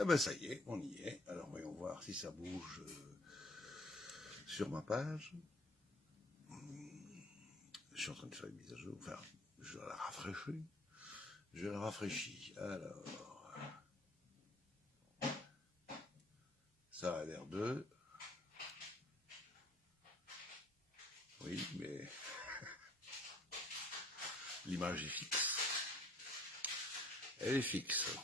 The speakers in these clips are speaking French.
Ah ben ça y est, on y est. Alors voyons voir si ça bouge sur ma page. Je suis en train de faire une mise à jour. Enfin, je la rafraîchis. Je la rafraîchis. Alors, ça a l'air de... Oui, mais l'image est fixe. Elle est fixe.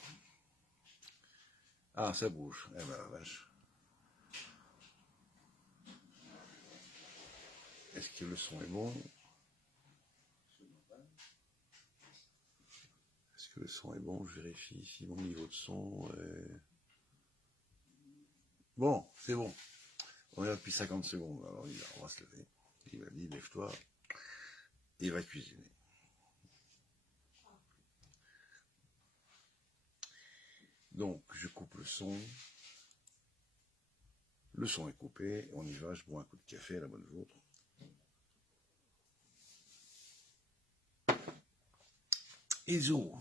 Ah, ça bouge. Eh ben la vache. Est-ce que le son est bon? Est-ce que le son est bon? Je vérifie si mon niveau de son est... Bon, c'est bon. On est là depuis 50 secondes. Alors on va se lever. Il m'a dit, lève-toi. Il va cuisiner. Donc, je coupe le son. Le son est coupé. On y va. Je bois un coup de café à la bonne vôtre. Iso.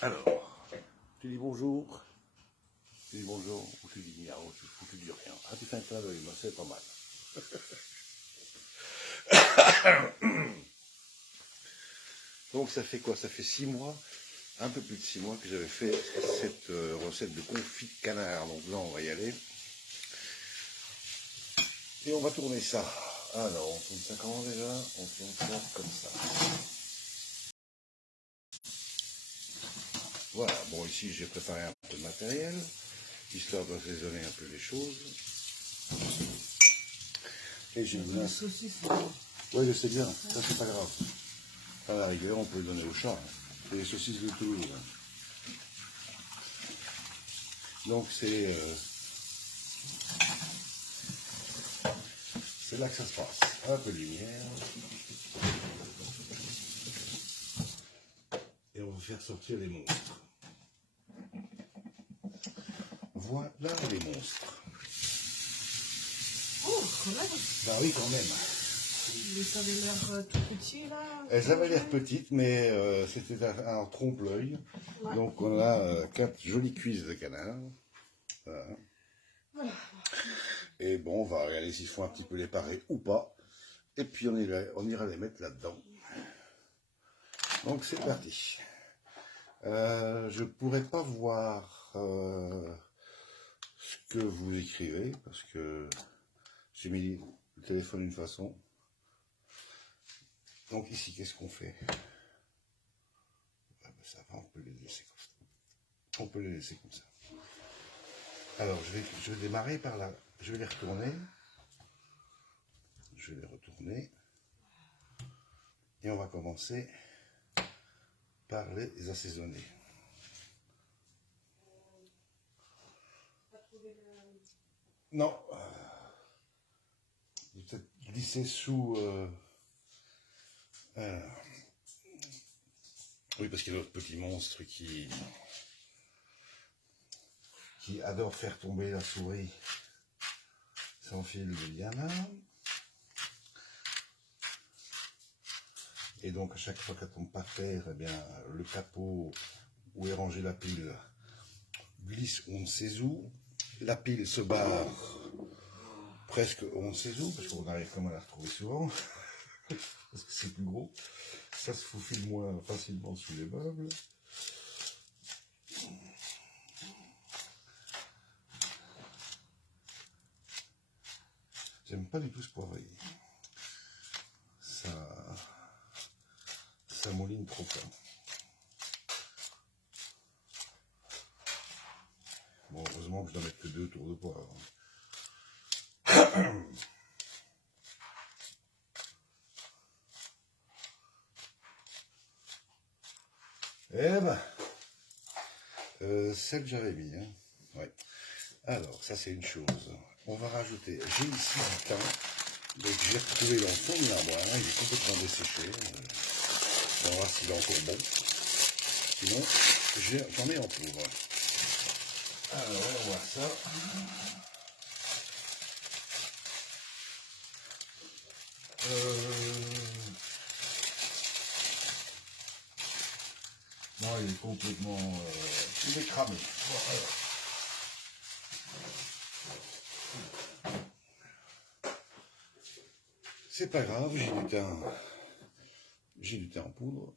Alors, tu dis bonjour. Tu dis bonjour. Ou tu dis miaou. Ou tu dis rien. Ah, tu fais un clin d'œil. Ben, c'est pas mal. Donc, ça fait quoi? Ça fait 6 mois. Un peu plus de 6 mois que j'avais fait cette recette de confit de canard. Donc là, on va y aller. Et on va tourner ça. Alors, on tourne ça comment déjà? On tourne ça comme ça. Voilà. Bon, ici, j'ai préparé un peu de matériel, histoire d'assaisonner un peu les choses. Et j'ai besoin... Oui, je sais bien. Ça, c'est pas grave. À la rigueur, on peut le donner au chat. C'est les saucisses de Toulouse. Donc, c'est là que ça se passe. Un peu de lumière. Et on va faire sortir les monstres. Voilà les monstres. Oh, quand même. Bah oui, quand même. Ils avaient l'air tout petits, là. Elles avaient l'air petites, mais c'était un trompe-l'œil. Ouais. Donc on a 4 jolies cuisses de canard. Voilà. Voilà. Et bon, on va regarder s'il faut un petit peu les parer ou pas. Et puis on ira les mettre là-dedans. Donc c'est parti. Je ne pourrais pas voir ce que vous écrivez, parce que j'ai mis le téléphone d'une façon. Donc ici, qu'est-ce qu'on fait? Ah ben ça va, on peut les laisser comme ça. On peut les laisser comme ça. Alors, je vais démarrer par là. Je vais les retourner. Je vais les retourner. Et on va commencer par les assaisonner. Non. Je vais peut-être glisser sous... oui, parce qu'il y a d'autres petits monstres qui adorent faire tomber la souris sans fil de Diana. Et donc, à chaque fois qu'elle tombe par terre, eh bien, le capot où est rangée la pile glisse on ne sait où. La pile se barre presque on ne sait où, parce qu'on arrive quand même à la retrouver souvent, parce que c'est plus gros. Ça se faufile moins facilement sous les meubles. J'aime pas du tout ce poivrier. Ça mouline trop fort. Bon, heureusement que je dois mettre que 2 tours de poivre. Eh ben, celle que j'avais mis, hein. Ouais. Alors, ça c'est une chose. On va rajouter, j'ai ici du thym, donc j'ai retrouvé dans le fond de l'armoire, il est complètement desséché. On va voir s'il est encore bon. Sinon, j'en ai en poudre. Alors, on va voir ça. Non, il est complètement... il est cramé. Voilà. C'est pas grave, j'ai du thé en poudre.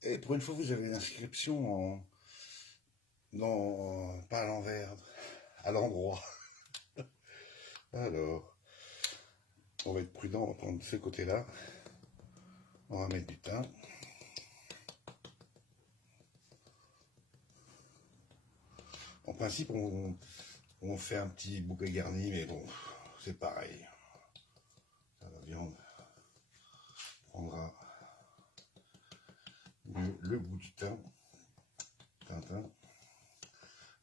Et pour une fois, vous avez l'inscription pas à l'envers, à l'endroit. Alors, on va être prudent, on va prendre ce côté-là. On va mettre du thym. En principe, on fait un petit bouquet garni, mais bon, c'est pareil. La viande prendra le goût du thym.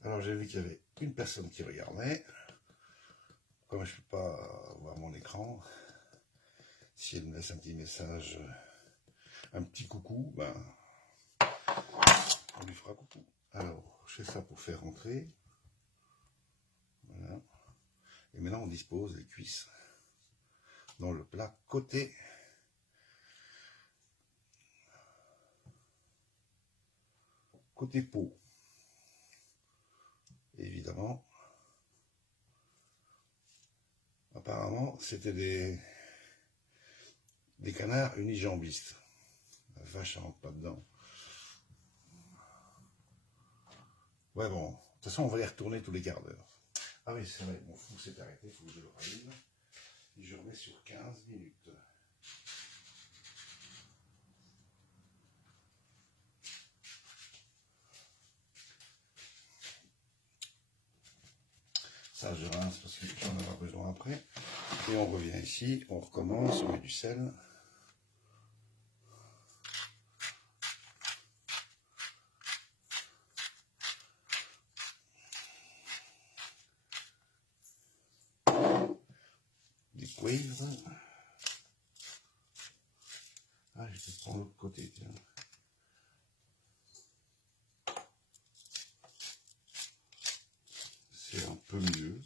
Alors j'ai vu qu'il y avait une personne qui regardait. Comme je ne peux pas voir mon écran, si elle me laisse un petit message, un petit coucou, ben on lui fera coucou. Alors je fais ça pour faire rentrer. Voilà. Et maintenant on dispose les cuisses dans le plat côté peau. Évidemment, apparemment c'était des canards unijambistes. La vache, elle rentre pas dedans. Ouais bon, de toute façon on va les retourner tous les quarts d'heure. Ah oui c'est vrai, mon fou s'est arrêté, il faut que je le rallume. Et je remets sur 15 minutes. Ça je rince parce que j'en aurai besoin après. Et on revient ici, on recommence, on met du sel. Des poivres. Ah, je vais prendre l'autre côté, tiens. C'est un peu mieux.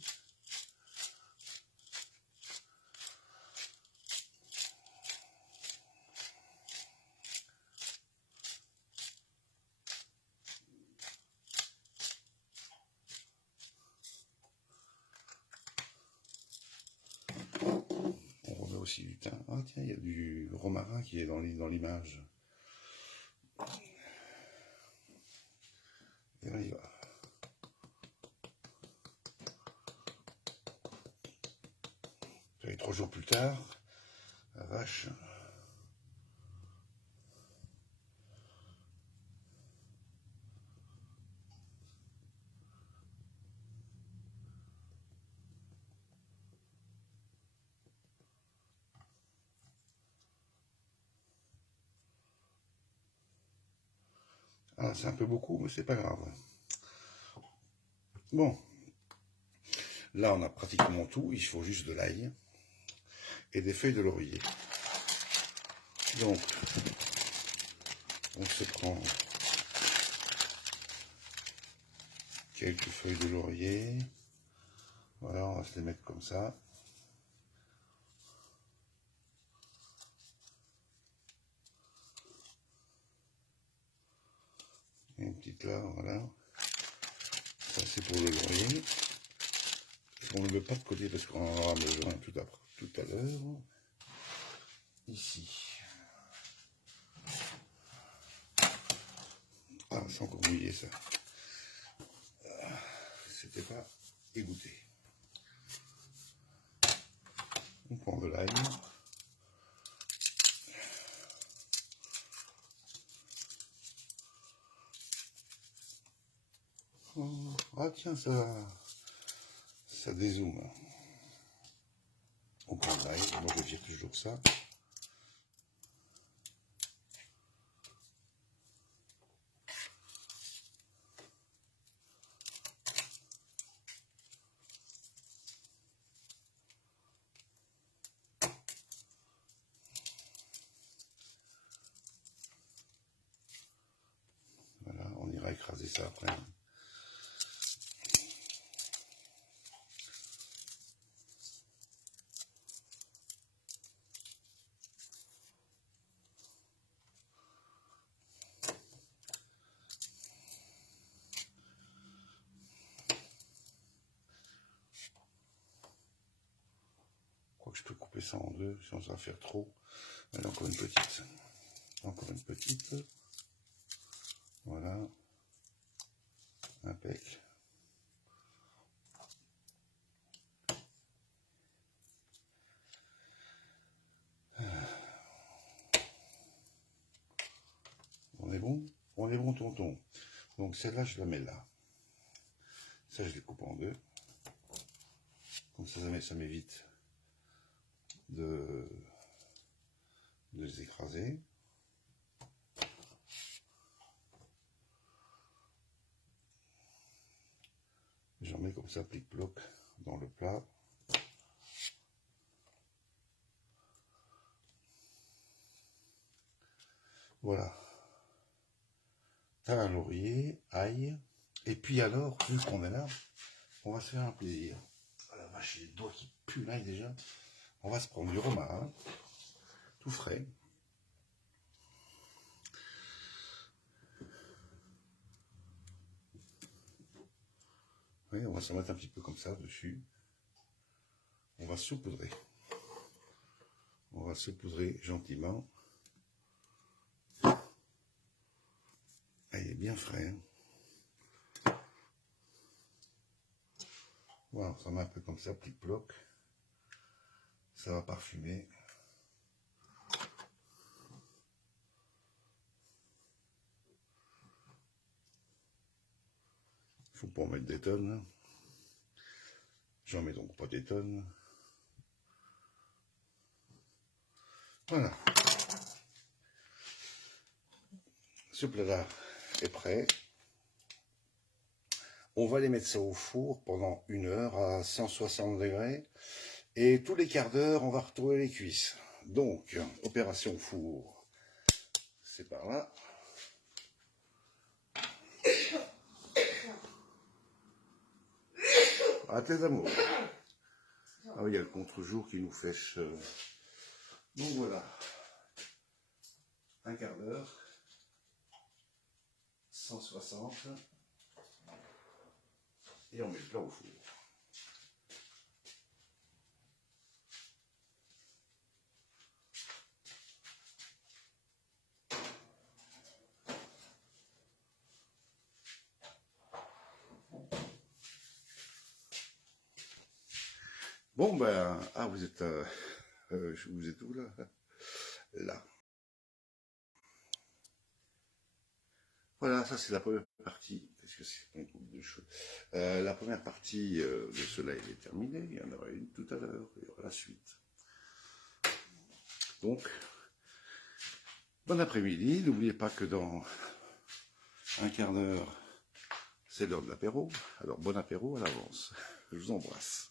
On remet aussi du thym. Ah tiens, il y a du romarin qui est dans l'image. Et on y va. Et 3 jours plus tard, la vache. Ah, c'est un peu beaucoup, mais c'est pas grave. Bon, là on a pratiquement tout, il faut juste de l'ail et des feuilles de laurier. Donc, on se prend quelques feuilles de laurier. Voilà, on va se les mettre comme ça. Et une petite là, voilà. Ça c'est pour le laurier. On ne le met pas de côté parce qu'on en aura besoin tout à l'heure. Ici. Ah, c'est encore mouillé ça. C'était pas égoutté. On prend de l'ail. Ah tiens, ça dézoome. On prend de l'ail. Moi je vire toujours ça. Voilà, on ira écraser ça après. je peux couper ça en deux, sinon ça va faire trop. Allez, encore une petite. Encore une petite. Voilà. Impec. On est bon? On est bon, tonton. Donc celle-là, je la mets là. Ça, je les coupe en deux. Comme ça m'évite de les écraser. J'en mets comme ça, plic-ploc, dans le plat. Voilà. Thym à laurier, ail. Et puis alors, vu qu'on est là, on va se faire un plaisir. Oh la vache, les doigts qui puent l'ail déjà. On va se prendre du romarin, tout frais. Oui, on va s'en mettre un petit peu comme ça dessus. On va saupoudrer. On va saupoudrer gentiment. Ah, il est bien frais. Hein. Voilà, on s'en met un peu comme ça, plic-ploc. Ça va parfumer. Il faut pas en mettre des tonnes. J'en mets donc pas des tonnes. Voilà. Ce plat-là est prêt. On va les mettre ça au four pendant 1 heure à 160 degrés. Et tous les quarts d'heure, on va retourner les cuisses. Donc, opération four, c'est par là. Ah, tes amours. Ah oui, il y a le contre-jour qui nous fêche. Donc voilà. 1 quart d'heure. 160. Et on met le plat au four. Bon ben, ah vous êtes où là? Là. Voilà, ça c'est la première partie. Qu'est-ce que c'est une coupe de cheveux? La première partie de cela est terminée. Il y en aura une tout à l'heure. Il y aura la suite. Donc, bon après-midi. N'oubliez pas que dans 1 quart d'heure, c'est l'heure de l'apéro. Alors bon apéro à l'avance. Je vous embrasse.